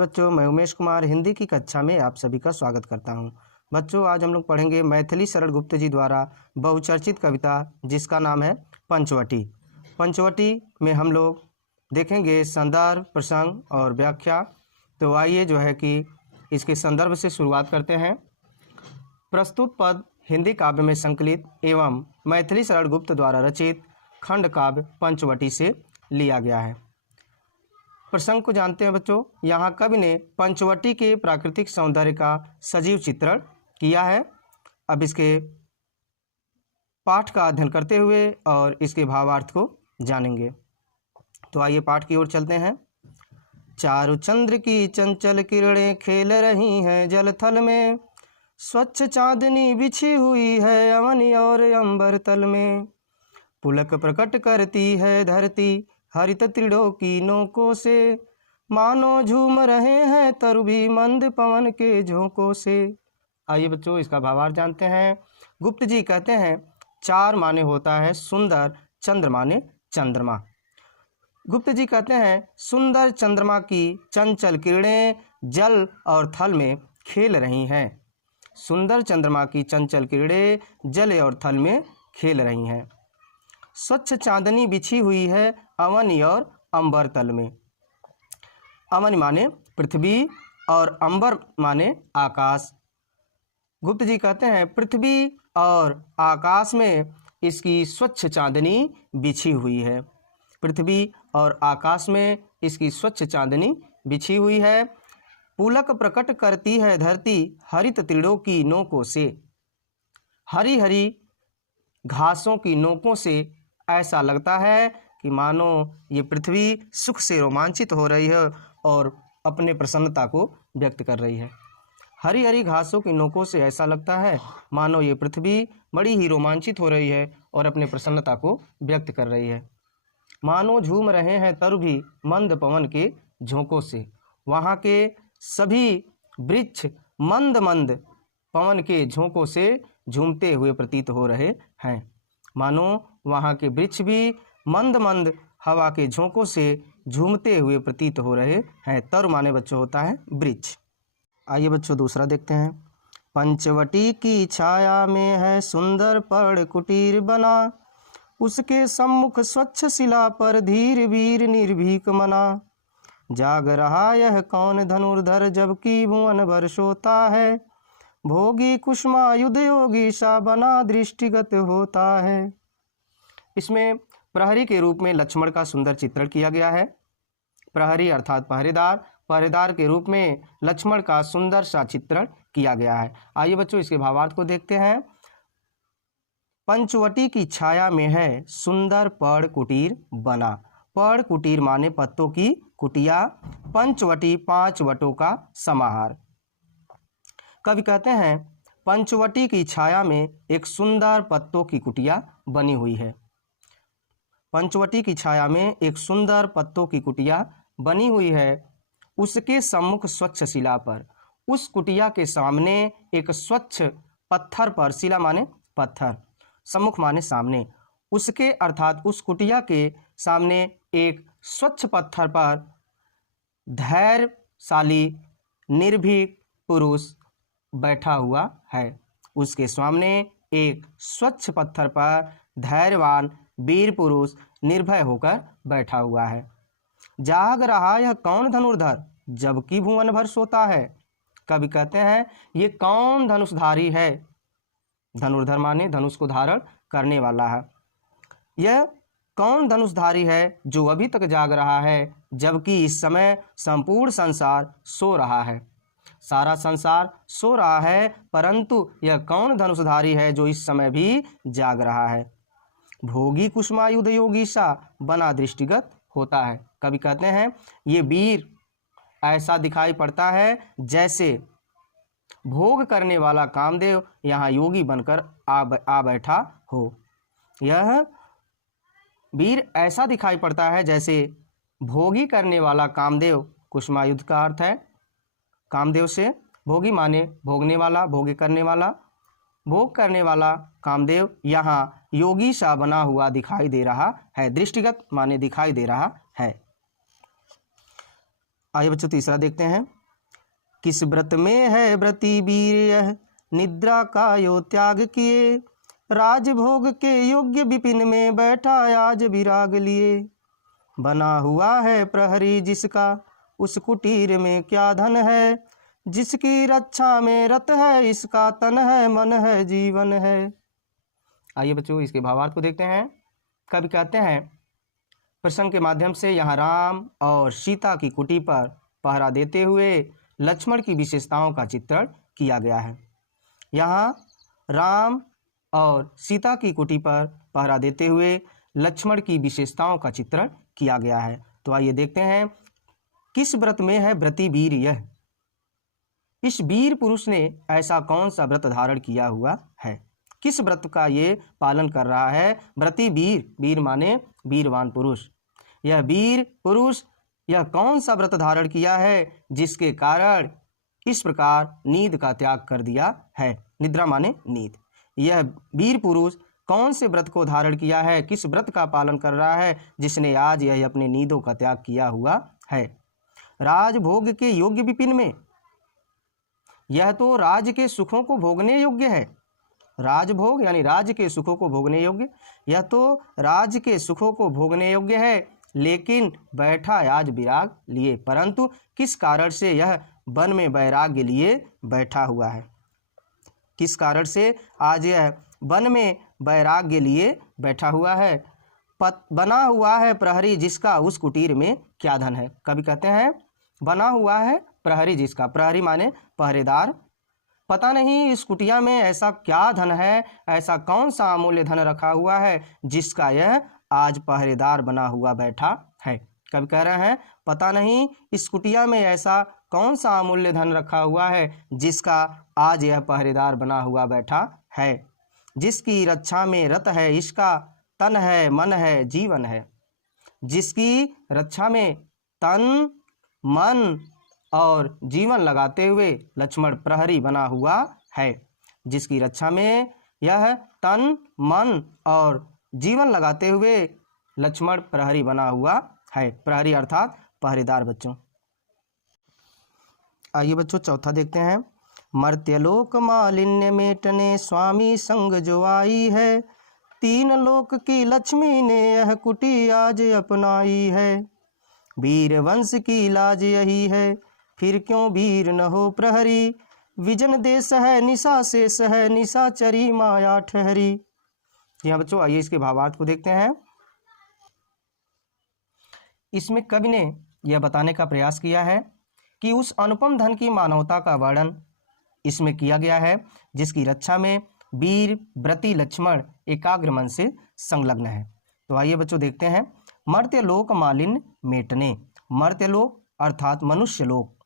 बच्चों, मैं उमेश कुमार हिंदी की कक्षा में आप सभी का स्वागत करता हूं। बच्चों, आज हम लोग पढ़ेंगे मैथिली शरण गुप्त जी द्वारा बहुचर्चित कविता जिसका नाम है पंचवटी। पंचवटी में हम लोग देखेंगे संदर्भ, प्रसंग और व्याख्या। तो आइए जो है कि इसके संदर्भ से शुरुआत करते हैं। प्रस्तुत पद हिंदी काव्य में संकलित एवं मैथिली शरण गुप्त द्वारा रचित खंड काव्य पंचवटी से लिया गया है। प्रसंग को जानते हैं बच्चों। यहाँ कवि ने पंचवटी के प्राकृतिक सौंदर्य का सजीव चित्रण किया है। अब इसके पाठ का अध्ययन करते हुए और इसके भावार्थ को जानेंगे। तो आइए पाठ की ओर चलते हैं। चारु चंद्र की चंचल किरणें खेल रही हैं जल थल में, स्वच्छ चांदनी बिछी हुई है अवनी और अंबर तल में। पुलक प्रकट करती है धरती हरित त्रिड़ों की नोकों से, मानो झूम रहे हैं तरुभी मंद पवन के झोंकों से। आइए बच्चों इसका भावार्थ जानते हैं। गुप्त जी कहते हैं चार माने होता है सुंदर, चंद्र माने चंद्रमा। गुप्त जी कहते हैं सुंदर चंद्रमा की चंचल किरणें जल और थल में खेल रही हैं। सुंदर चंद्रमा की चंचल किरणें जल और थल में खेल रही हैं। स्वच्छ चांदनी बिछी हुई है अवनी और अंबर तल में। अवनी माने पृथ्वी और अंबर माने आकाश। गुप्त जी कहते हैं पृथ्वी और आकाश में इसकी स्वच्छ चांदनी बिछी हुई है। पृथ्वी और आकाश में इसकी स्वच्छ चांदनी बिछी हुई है। पुलक प्रकट करती है धरती हरित त्रिड़ों की नोकों से। हरी हरी घासों की नोकों से ऐसा लगता है कि मानो ये पृथ्वी सुख से रोमांचित हो रही है और अपने प्रसन्नता को व्यक्त कर रही है। हरी हरी घासों की नोकों से ऐसा लगता है मानो ये पृथ्वी बड़ी ही रोमांचित हो रही है और अपने प्रसन्नता को व्यक्त कर रही है। मानो झूम रहे हैं तरुभी मंद पवन के झोंकों से। वहाँ के सभी वृक्ष मंद मंद पवन के झोंकों से झूमते हुए प्रतीत हो रहे हैं। मानो वहाँ के वृक्ष भी मंद मंद हवा के झोंकों से झूमते हुए प्रतीत हो रहे हैं। तरु माने बच्चों होता है वृक्ष। आइए बच्चों दूसरा देखते हैं। पंचवटी की छाया में है सुंदर पर्ण कुटीर बना, उसके सम्मुख स्वच्छ शिला पर धीर वीर निर्भीक मना। जाग रहा यह कौन धनुर्धर जबकि भुवन भर सोता है, भोगी कुष्मायुध योगी सा बना दृष्टिगत होता है। इसमें प्रहरी के रूप में लक्ष्मण का सुंदर चित्रण किया गया है। प्रहरी अर्थात पहरेदार, पहरेदार के रूप में लक्ष्मण का सुंदर सा चित्रण किया गया है। आइए बच्चों इसके भावार्थ को देखते हैं। पंचवटी की छाया में है सुंदर पर्ण कुटीर बना। पर्ण कुटीर माने पत्तों की कुटिया। पंचवटी पांच वटों का समाहार। कवि कहते हैं पंचवटी की छाया में एक सुंदर पत्तों की कुटिया बनी हुई है। पंचवटी की छाया में एक सुंदर पत्तों की कुटिया बनी हुई है। उसके सम्मुख स्वच्छ शिला पर, उस कुटिया के सामने एक स्वच्छ पत्थर पर, शिला माने पत्थर, सम्मुख माने सामने, उसके अर्थात उस कुटिया के सामने एक स्वच्छ पत्थर पर धैर्यशाली निर्भीक पुरुष बैठा हुआ है। उसके सामने एक स्वच्छ पत्थर पर धैर्यवान वीर पुरुष निर्भय होकर बैठा हुआ है। जाग रहा यह कौन धनुर्धर जबकि भुवन भर सोता है। कवि कहते हैं ये कौन धनुषधारी है। धनुर्धर माने धनुष को धारण करने वाला है। यह कौन धनुषधारी है जो अभी तक जाग रहा है जबकि इस समय संपूर्ण संसार सो रहा है। सारा संसार सो रहा है परंतु यह कौन धनुषधारी है जो इस समय भी जाग रहा है। भोगी कुष्मायुध योगी सा बना दृष्टिगत होता है। कवि कहते हैं ये वीर ऐसा दिखाई पड़ता है जैसे भोग करने वाला कामदेव यहाँ योगी बनकर आ बैठा हो। यह वीर ऐसा दिखाई पड़ता है जैसे भोगी करने वाला कामदेव, कुष्मायुध का अर्थ है कामदेव से, भोगी माने भोगने वाला, भोगे करने वाला, भोग करने वाला कामदेव यहाँ योगी सा बना हुआ दिखाई दे रहा है। दृष्टिगत माने दिखाई दे रहा है। आइए बच्चों तीसरा देखते हैं। किस व्रत में है व्रती वीर यह, निद्रा का यो त्याग किए, राजभोग के योग्य विपिन में बैठा आज विराग लिए। बना हुआ है प्रहरी जिसका, उस कुटीर में क्या धन है, जिसकी रक्षा में रत है इसका तन है मन है जीवन है। आइए बच्चों इसके भावार्थ को देखते हैं। कवि कहते हैं प्रसंग के माध्यम से यहाँ राम और सीता की कुटी पर पहरा देते हुए लक्ष्मण की विशेषताओं का चित्रण किया गया है। यहाँ राम और सीता की कुटी पर पहरा देते हुए लक्ष्मण की विशेषताओं का चित्रण किया गया है। तो आइए देखते हैं किस व्रत में है व्रती वीर यह, इस वीर पुरुष ने ऐसा कौन सा व्रत धारण किया हुआ है, किस व्रत का ये पालन कर रहा है। व्रती वीर, वीर माने वीरवान पुरुष, यह वीर पुरुष यह कौन सा व्रत धारण किया है जिसके कारण इस प्रकार नींद का त्याग कर दिया है। निद्रा माने नींद। यह वीर पुरुष कौन से व्रत को धारण किया है, किस व्रत का पालन कर रहा है जिसने आज यह अपने नींदों का त्याग किया हुआ है। राजभोग के योग्य विपिन में, यह तो राज के सुखों को भोगने योग्य है। राजभोग यानी राज के सुखों को भोगने योग्य, यह तो राज के सुखों को भोगने योग्य है, लेकिन बैठा आज विराग लिए। परंतु किस कारण से यह वन में वैराग्य लिए बैठा हुआ है, किस कारण से आज यह वन में वैराग्य लिए बैठा हुआ है। बना हुआ है प्रहरी जिसका, उस कुटीर में क्या धन है। कवि कहते हैं बना हुआ है प्रहरी जिसका, प्रहरी माने पहरेदार। पता नहीं इस कुटिया में ऐसा क्या धन है, ऐसा कौन सा अमूल्य धन रखा हुआ है जिसका यह आज पहरेदार बना हुआ बैठा है। कवि कह रहे हैं पता नहीं इस कुटिया में ऐसा कौन सा अमूल्य धन रखा हुआ है जिसका आज यह पहरेदार बना हुआ बैठा है। जिसकी रक्षा में रत है इसका तन है मन है जीवन है। जिसकी रक्षा में तन मन और जीवन लगाते हुए लक्ष्मण प्रहरी बना हुआ है। जिसकी रक्षा में यह तन मन और जीवन लगाते हुए लक्ष्मण प्रहरी बना हुआ है। प्रहरी अर्थात पहरेदार बच्चों। आइए बच्चों चौथा देखते हैं। मर्त्यलोक मालिन्य मेटने स्वामी संग जो आई है, तीन लोक की लक्ष्मी ने यह कुटी आज अपनाई है। वीर वंश की लाज यही है, फिर क्यों वीर न हो प्रहरी, विजन देश है निशा शेष है निशाचरी माया ठहरी। जी हाँ बच्चों, आइए इसके भावार्थ को देखते हैं। इसमें कवि ने यह बताने का प्रयास किया है कि उस अनुपम धन की मानवता का वर्णन इसमें किया गया है जिसकी रक्षा में वीर व्रती लक्ष्मण एकाग्र मन से संलग्न है। तो आइए बच्चों देखते हैं। मर्त्यलोक मालिन्य मेटने, मर्त्यलोक अर्थात मनुष्य लोक,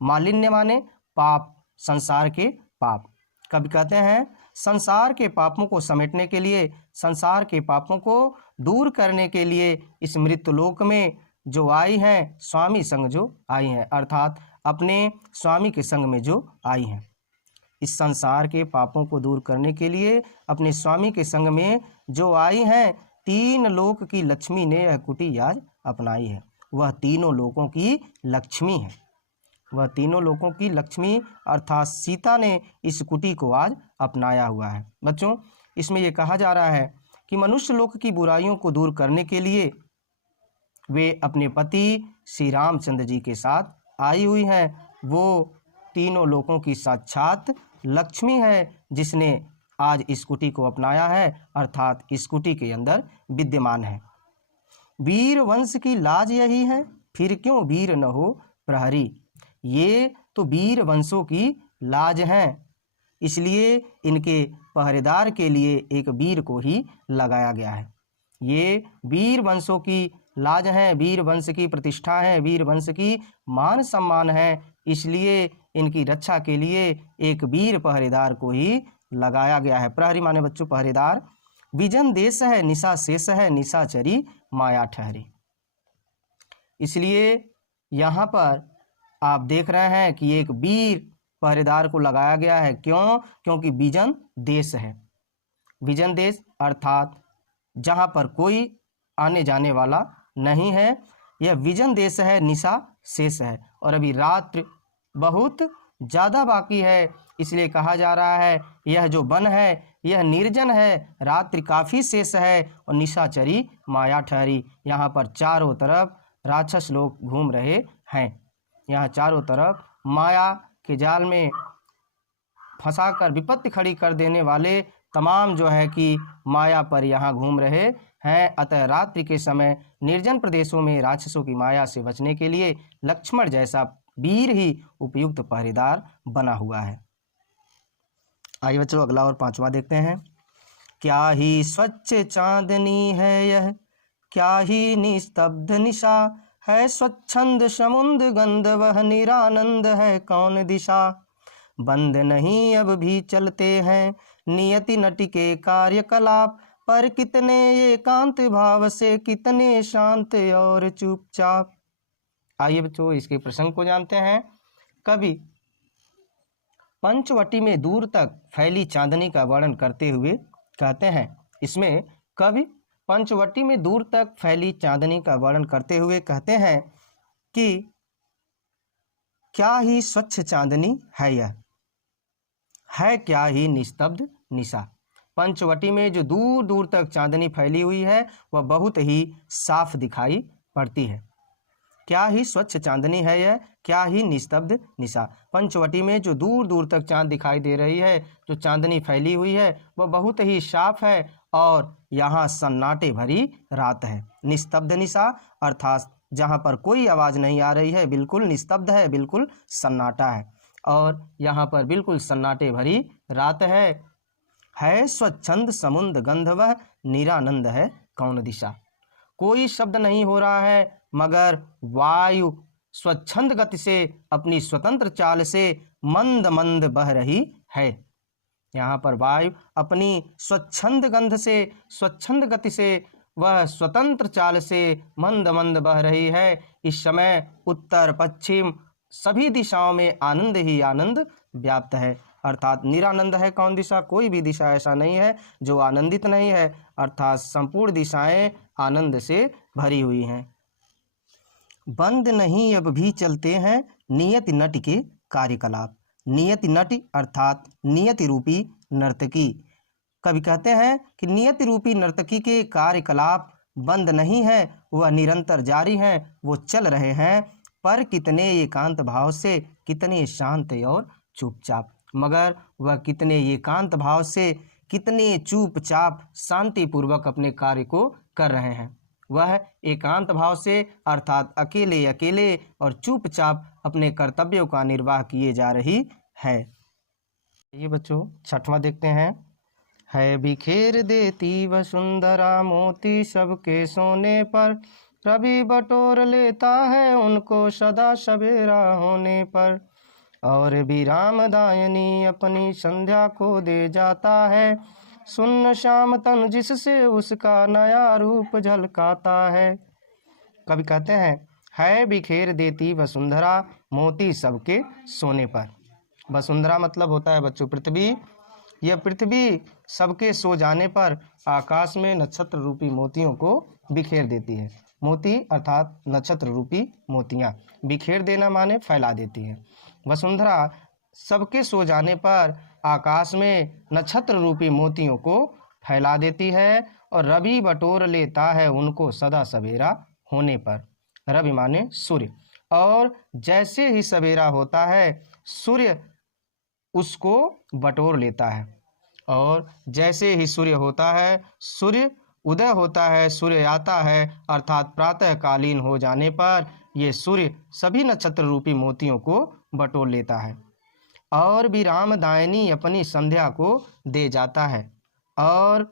मालिन्य माने पाप, संसार के पाप। कवि कहते हैं संसार के पापों को समेटने के लिए, संसार के पापों को दूर करने के लिए इस मृत्युलोक में जो आई हैं, स्वामी संग जो आई हैं, अर्थात अपने स्वामी के संग में जो आई हैं। इस संसार के पापों को दूर करने के लिए अपने स्वामी के संग में जो आई हैं, तीन लोक की लक्ष्मी ने यह कुटी आज अपनाई है। वह तीनों लोकों की लक्ष्मी है, वह तीनों लोकों की लक्ष्मी अर्थात सीता ने इस कुटी को आज अपनाया हुआ है। बच्चों इसमें यह कहा जा रहा है कि मनुष्य लोक की बुराइयों को दूर करने के लिए वे अपने पति श्री रामचंद्र जी के साथ आई हुई हैं। वो तीनों लोकों की साक्षात लक्ष्मी है जिसने आज इस कुटी को अपनाया है, अर्थात इस कुटी के अंदर विद्यमान है। वीर वंश की लाज यही है, फिर क्यों वीर न हो प्रहरी। ये तो वीर वंशों की लाज हैं, इसलिए इनके पहरेदार के लिए एक वीर को ही लगाया गया है। ये वीर वंशों की लाज हैं, वीर वंश की प्रतिष्ठा है, वीर वंश की मान सम्मान है, इसलिए इनकी रक्षा के लिए एक वीर पहरेदार को ही लगाया गया है। प्रहरी माने बच्चों पहरेदार। विजन देश है निशा शेष है निशाचरी माया ठहरी। इसलिए यहाँ पर आप देख रहे हैं कि एक वीर पहरेदार को लगाया गया है। क्यों? क्योंकि विजन देश है। विजन देश अर्थात जहाँ पर कोई आने जाने वाला नहीं है, यह विजन देश है निशा शेष है और अभी रात्रि बहुत ज़्यादा बाकी है, इसलिए कहा जा रहा है यह जो वन है यह निर्जन है, रात्रि काफ़ी शेष है और निशाचरी माया ठहरी। यहाँ पर चारों तरफ राक्षस लोग घूम रहे हैं। यहाँ चारों तरफ माया के जाल में फंसाकर विपत्ति खड़ी कर देने वाले तमाम जो है कि माया पर यहाँ घूम रहे हैं। अतः रात्रि के समय निर्जन प्रदेशों में राक्षसों की माया से बचने के लिए लक्ष्मण जैसा वीर ही उपयुक्त पहरेदार बना हुआ है। आइए बच्चों अगला और पांचवा देखते हैं। क्या ही स्वच्छ चांदनी है यह, क्या ही निस्तब्ध निशा है, स्वच्छंद समुद्र गंध वह निरानंद है कौन दिशा। बंद नहीं अब भी चलते हैं नियति नटि के कार्यकलाप, पर कितने एकांत भाव से कितने शांत और चुपचाप। आइए बच्चों इसके प्रसंग को जानते हैं। कवि पंचवटी में दूर तक फैली चांदनी का वर्णन करते हुए कहते हैं, इसमें कवि पंचवटी में दूर तक फैली चांदनी का वर्णन करते हुए कहते हैं कि क्या ही स्वच्छ चांदनी है यह, है क्या ही निस्तब्ध निशा। पंचवटी में जो दूर दूर तक चांदनी फैली हुई है वह बहुत ही साफ दिखाई पड़ती है। क्या ही स्वच्छ चांदनी है यह, क्या ही निस्तब्ध निशा। पंचवटी में जो दूर दूर तक चांद दिखाई दे रही है, जो चांदनी फैली हुई है वह बहुत ही साफ है और यहाँ सन्नाटे भरी रात है। निस्तब्ध निशा अर्थात जहाँ पर कोई आवाज़ नहीं आ रही है, बिल्कुल निस्तब्ध है, बिल्कुल सन्नाटा है और यहाँ पर बिल्कुल सन्नाटे भरी रात है स्वच्छंद समुद्र गंध वह निरानंद है कौन दिशा। कोई शब्द नहीं हो रहा है मगर वायु स्वच्छंद गति से अपनी स्वतंत्र चाल से मंद मंद बह रही है। यहाँ पर वायु अपनी स्वच्छंद गंध से स्वच्छंद गति से वह स्वतंत्र चाल से मंद मंद बह रही है। इस समय उत्तर पश्चिम सभी दिशाओं में आनंद ही आनंद व्याप्त है, अर्थात निरानंद है कौन दिशा। कोई भी दिशा ऐसा नहीं है जो आनंदित नहीं है, अर्थात संपूर्ण दिशाएं आनंद से भरी हुई हैं। बंद नहीं अब भी चलते हैं नियति नटि के कार्यकलाप। नियति नटि अर्थात नियति रूपी नर्तकी। कवि कहते हैं कि नियति रूपी नर्तकी के कार्यकलाप बंद नहीं है, वह निरंतर जारी हैं, वो चल रहे हैं, पर कितने एकांत भाव से, कितने शांत और चुपचाप। मगर वह कितने एकांत भाव से, कितने चुपचाप शांतिपूर्वक अपने कार्य को कर रहे हैं। वह एकांत भाव से अर्थात अकेले अकेले और चुपचाप अपने कर्तव्यों का निर्वाह किए जा रही है। ये बच्चों छठवां देखते हैं। है बिखेर देती वसुंधरा मोती सबके सोने पर, रवि बटोर लेता है उनको सदा सवेरा होने पर। और विराम दायनी अपनी संध्या को दे जाता है, सुन्न श्याम तन जिससे उसका नया रूप झलकाता है। कवि कहते हैं, है बिखेर देती वसुंधरा मोती सबके सोने पर। वसुंधरा मतलब होता है बच्चों पृथ्वी। यह पृथ्वी सबके सो जाने पर आकाश में नक्षत्र रूपी मोतियों को बिखेर देती है। मोती अर्थात नक्षत्र रूपी मोतियां, बिखेर देना माने फैला देती है। वसुंधरा सबके सो जाने पर आकाश में नक्षत्र रूपी मोतियों को फैला देती है और रवि बटोर लेता है उनको सदा सवेरा होने पर। रवि माने सूर्य, और जैसे ही सवेरा होता है सूर्य उसको बटोर लेता है, और जैसे ही सूर्य होता है, सूर्य उदय होता है, सूर्य आता है, अर्थात प्रातःकालीन हो जाने पर ये सूर्य सभी नक्षत्र रूपी मोतियों को बटोर लेता है। और विराम दायनी अपनी संध्या को दे जाता है और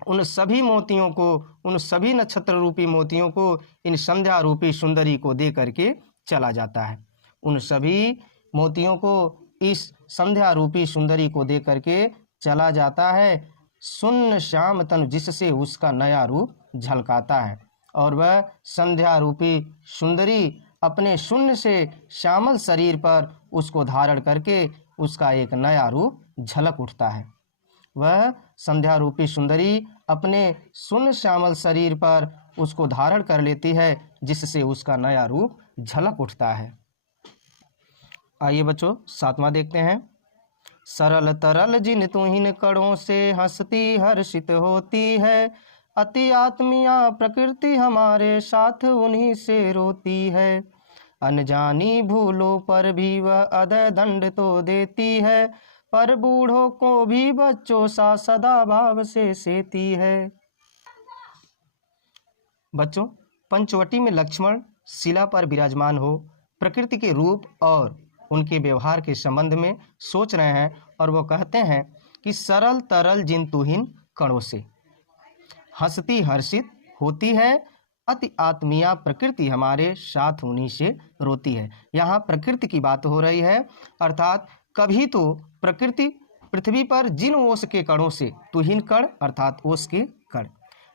उन सभी मोतियों को, उन सभी नक्षत्र रूपी मोतियों को इन संध्या रूपी सुंदरी को दे करके चला जाता है। उन सभी मोतियों को इस संध्या रूपी सुंदरी को दे करके चला जाता है। सुन्न श्याम तन जिससे उसका नया रूप झलकाता है, और वह संध्या रूपी सुंदरी अपने शून्य से श्यामल शरीर पर उसको धारण करके उसका एक नया रूप झलक उठता है। वह संध्या रूपी सुंदरी अपने शून्य श्यामल शरीर पर उसको धारण कर लेती है, जिससे उसका नया रूप झलक उठता है। आइए बच्चों 7वां देखते हैं। सरल तरल जिन तुहिन कणों से हंसती हर्षित होती है, अति आत्मीया प्रकृति हमारे साथ उन्हीं से रोती है। अनजानी भूलों पर भी वह अदय दंड तो देती है, पर बूढ़ों को भी बच्चों सा सदा भाव से सेती है। बच्चों, पंचवटी में लक्ष्मण शिला पर विराजमान हो प्रकृति के रूप और उनके व्यवहार के संबंध में सोच रहे हैं, और वो कहते हैं कि सरल तरल जिन तुहिन कणों से हंसती हर्षित होती है, अति आत्मीया प्रकृति हमारे साथ उन्हीं से रोती है। यहाँ प्रकृति की बात हो रही है, अर्थात कभी तो प्रकृति पृथ्वी पर जिन ओस के कणों से, तुहिन कण अर्थात ओस के कण,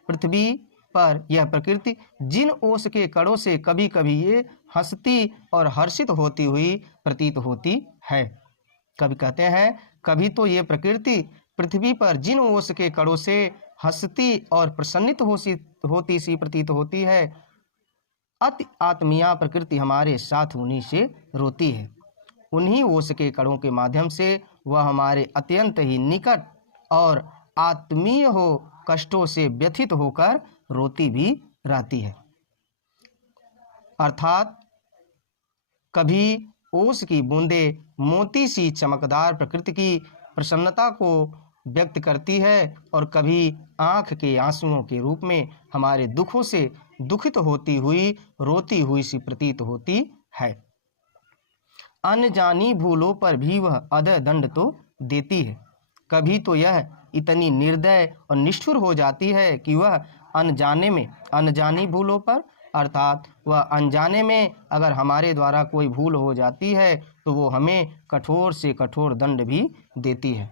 पृथ्वी पर यह प्रकृति जिन ओस के कणों से कभी कभी ये हंसती और हर्षित होती हुई प्रतीत होती है। कभी कहते हैं कभी तो ये प्रकृति पृथ्वी पर जिन ओस के कणों से हंसती और प्रसन्नित होती सी प्रतीत होती है, अति आत्मीया प्रकृति हमारे साथ उन्हीं से रोती है। उन्हीं ओस के कणों के माध्यम से वह हमारे अत्यंत ही निकट और आत्मीय हो कष्टों से व्यथित होकर रोती भी रहती है। अर्थात कभी ओस की बूंदे मोती सी चमकदार प्रकृति की प्रसन्नता को व्यक्त करती है, और कभी आंख के आंसुओं के रूप में हमारे दुखों से दुखित होती हुई रोती हुई सी प्रतीत होती है। अनजानी भूलों पर भी वह अदय दंड तो देती है। कभी तो यह इतनी निर्दय और निष्ठुर हो जाती है कि वह अनजाने में, अनजानी भूलों पर अर्थात वह अनजाने में अगर हमारे द्वारा कोई भूल हो जाती है तो वो हमें कठोर से कठोर दंड भी देती है।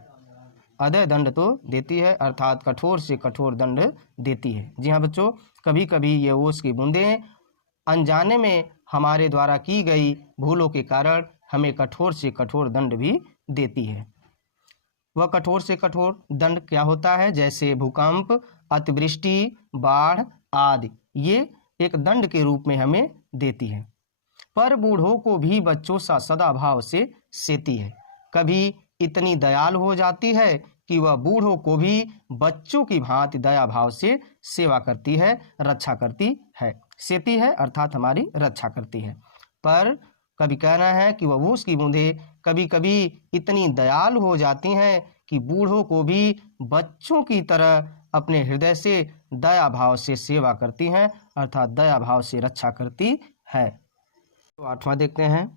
अदय दंड तो देती है अर्थात कठोर से कठोर दंड देती है। जी हाँ बच्चों, कभी कभी ये ओस की बूंदें अनजाने में हमारे द्वारा की गई भूलों के कारण हमें कठोर से कठोर दंड भी देती है। वह कठोर से कठोर दंड क्या होता है? जैसे भूकंप, अतिवृष्टि, बाढ़ आदि, ये एक दंड के रूप में हमें देती है। पर बूढ़ों को भी बच्चों सा सदा भाव से सेती है। कभी इतनी दयालु हो जाती है कि वह बूढ़ों को भी बच्चों की भांति दया भाव से सेवा करती है, रक्षा करती है। सेती है अर्थात हमारी रक्षा करती है। पर कभी कहना है कि वह उसकी बूंदें कभी कभी इतनी दयालु हो जाती हैं कि बूढ़ों को भी बच्चों की तरह अपने हृदय से दया भाव से सेवा करती हैं, अर्थात दया भाव से रक्षा करती है। तो 8वां देखते हैं।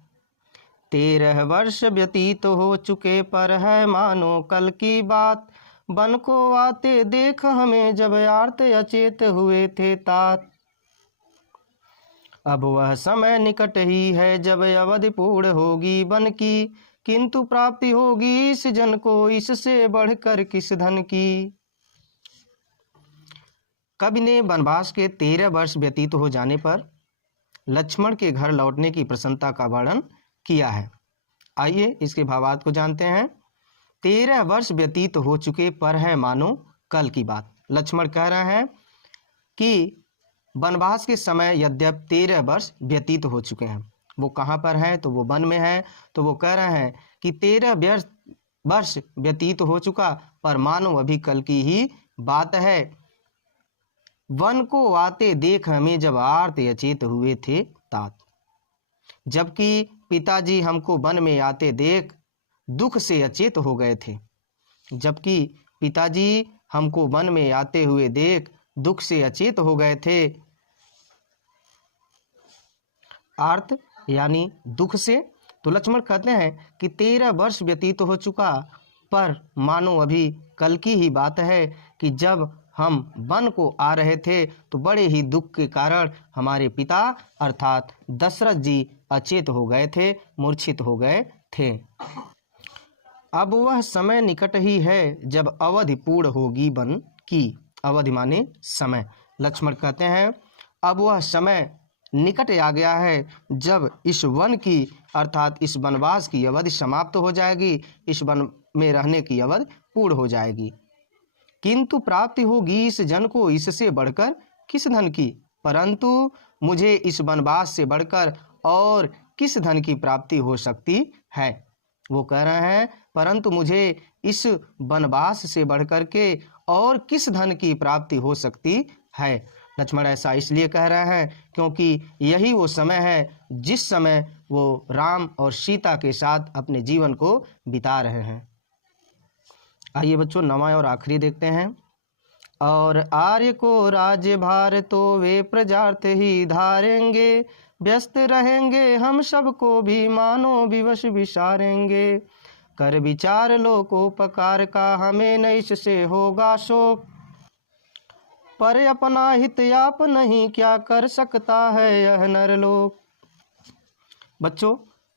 13 वर्ष व्यतीत हो चुके पर है मानो कल की बात, बन को आते देख हमें जब आर्त अचेत हुए थे तात। अब वह समय निकट ही है जब अवधि पूर्ण होगी बन की, किंतु प्राप्ति होगी इस जन को इससे बढ़कर किस धन की। कवि ने वनवास के 13 वर्ष व्यतीत हो जाने पर लक्ष्मण के घर लौटने की प्रसन्नता का वर्णन किया है। आइए इसके भावार्थ को जानते हैं। 13 वर्ष व्यतीत हो चुके पर है मानो कल की बात। लक्ष्मण कह रहे हैं कि वनवास के समय यद्यप 13 वर्ष व्यतीत हो चुके हैं, वो कहाँ पर हैं? तो वो वन में हैं। तो वो कह रहे हैं कि 13 वर्ष व्यतीत हो चुका पर मानो अभी कल की ही बात है। वन को आते देख हमें जब आर्त अचेत हुए थे तात। जबकि पिताजी हमको वन में आते देख दुख से अचेत हो गए थे। जबकि पिताजी हमको वन में आते हुए देख दुख से अचेत हो गए थे। आर्त यानी दुख से। तो लक्ष्मण कहते हैं कि 13 वर्ष व्यतीत हो चुका पर मानो अभी कल की ही बात है कि जब हम वन को आ रहे थे तो बड़े ही दुख के कारण हमारे पिता अर्थात दशरथ जी अचेत हो गए थे, मूर्छित हो गए थे। अब वह समय निकट ही है जब अवधि पूर्ण होगी वन की। अवधि माने समय। लक्ष्मण कहते हैं अब वह समय निकट आ गया है जब इस वन की अर्थात इस वनवास की अवधि समाप्त हो जाएगी, इस वन में रहने की अवधि पूर्ण हो जाएगी। किंतु प्राप्ति होगी इस जन को इससे बढ़कर किस धन की, परंतु मुझे इस वनवास से बढ़कर और किस धन की प्राप्ति हो सकती है। वो कह रहे हैं परंतु मुझे इस वनवास से बढ़कर के और किस धन की प्राप्ति हो सकती है। लक्ष्मण ऐसा इसलिए कह रहे हैं क्योंकि यही वो समय है जिस समय वो राम और सीता के साथ अपने जीवन को बिता रहे हैं। आइए बच्चों 9वां और आखिरी देखते हैं। और आर्य को राज्य भार तो वे प्रजार्थ ही धारेंगे, व्यस्त रहेंगे हम सबको भी मानो विवश विसारेंगे। कर विचार लोकोपकार का हमें न इससे होगा शोक, पर अपना हित आप नहीं क्या कर सकता है यह नरलोक। बच्चों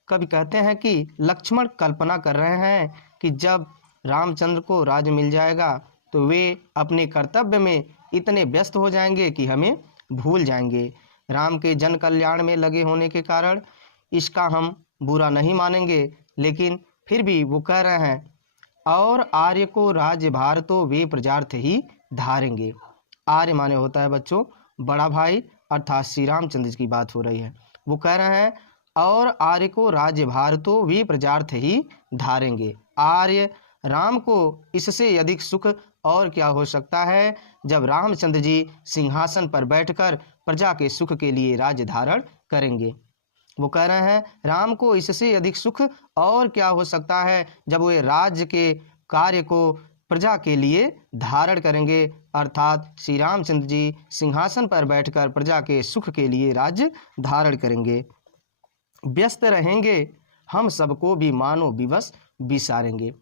कवि कहते हैं कि लक्ष्मण कल्पना कर रहे हैं कि जब रामचंद्र को राज्य मिल जाएगा तो वे अपने कर्तव्य में इतने व्यस्त हो जाएंगे कि हमें भूल जाएंगे। राम के जन कल्याण में लगे होने के कारण इसका हम बुरा नहीं मानेंगे, लेकिन फिर भी वो कह रहे हैं और आर्य को राज्य भार तो वे प्रजार्थ ही धारेंगे। आर्य माने होता है बच्चों बड़ा भाई, अर्थात श्री रामचंद्र की बात हो रही है। वो कह रहे हैं और आर्य को राज्य भार तो वे प्रजार्थ ही धारेंगे। आर्य राम को इससे अधिक सुख और क्या हो सकता है जब रामचंद्र जी सिंहासन पर बैठकर प्रजा के सुख के लिए राज्य धारण करेंगे। वो कह रहे हैं राम को इससे अधिक सुख और क्या हो सकता है जब वे राज्य के कार्य को प्रजा के लिए धारण करेंगे, अर्थात श्री रामचंद्र जी सिंहासन पर बैठकर प्रजा के सुख के लिए राज्य धारण करेंगे। व्यस्त रहेंगे हम सबको भी मानो विवश विसारेंगे।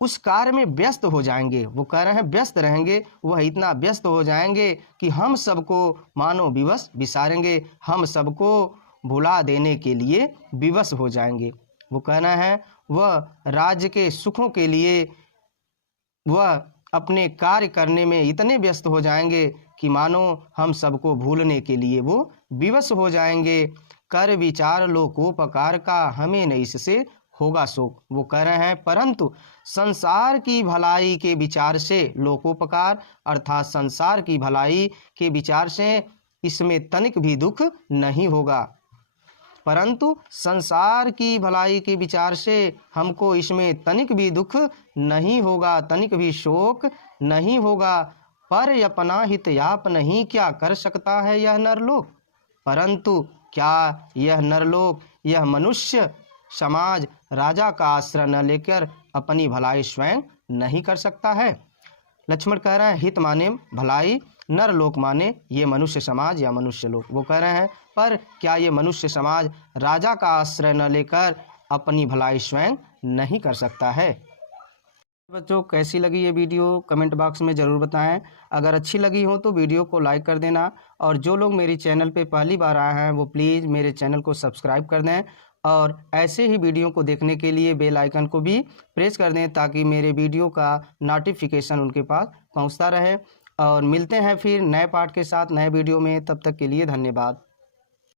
उस कार्य में व्यस्त हो जाएंगे। वो कह रहे हैं व्यस्त रहेंगे, वह इतना व्यस्त हो जाएंगे कि हम सबको मानो विवश विसारेंगे, हम सबको भुला देने के लिए विवश हो जाएंगे। वो कहना है वह राज्य के सुखों के लिए वह अपने कार्य करने में इतने व्यस्त हो जाएंगे कि मानो हम सबको भूलने के लिए वो विवश हो जाएंगे। कर विचार लोकोपकार का हमें न इससे होगा शोक। वो कह रहे हैं परंतु संसार की भलाई के विचार से लोकोपकार अर्थात संसार की भलाई के विचार से इसमें तनिक भी दुख नहीं होगा। परंतु संसार की भलाई के विचार से हमको इसमें तनिक भी दुख नहीं होगा, तनिक भी शोक नहीं होगा। पर अपना हित आप नहीं क्या कर सकता है यह नरलोक। परंतु क्या यह नरलोक, यह मनुष्य समाज राजा का आश्रय न लेकर अपनी भलाई स्वयं नहीं कर सकता है। लक्ष्मण कह रहे हैं हित माने भलाई, नरलोक माने ये मनुष्य समाज या मनुष्य लोक। वो कह रहे हैं पर क्या ये मनुष्य समाज राजा का आश्रय न लेकर अपनी भलाई स्वयं नहीं कर सकता है। बच्चों कैसी लगी ये वीडियो कमेंट बॉक्स में ज़रूर बताएं। अगर अच्छी लगी हो तो वीडियो को लाइक कर देना, और जो लोग मेरी चैनल पे पहली बार आए हैं वो प्लीज़ मेरे चैनल को सब्सक्राइब कर दें, और ऐसे ही वीडियो को देखने के लिए बेल आइकन को भी प्रेस कर दें ताकि मेरे वीडियो का नोटिफिकेशन उनके पास पहुंचता रहे। और मिलते हैं फिर नए पार्ट के साथ नए वीडियो में, तब तक के लिए धन्यवाद।